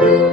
thank you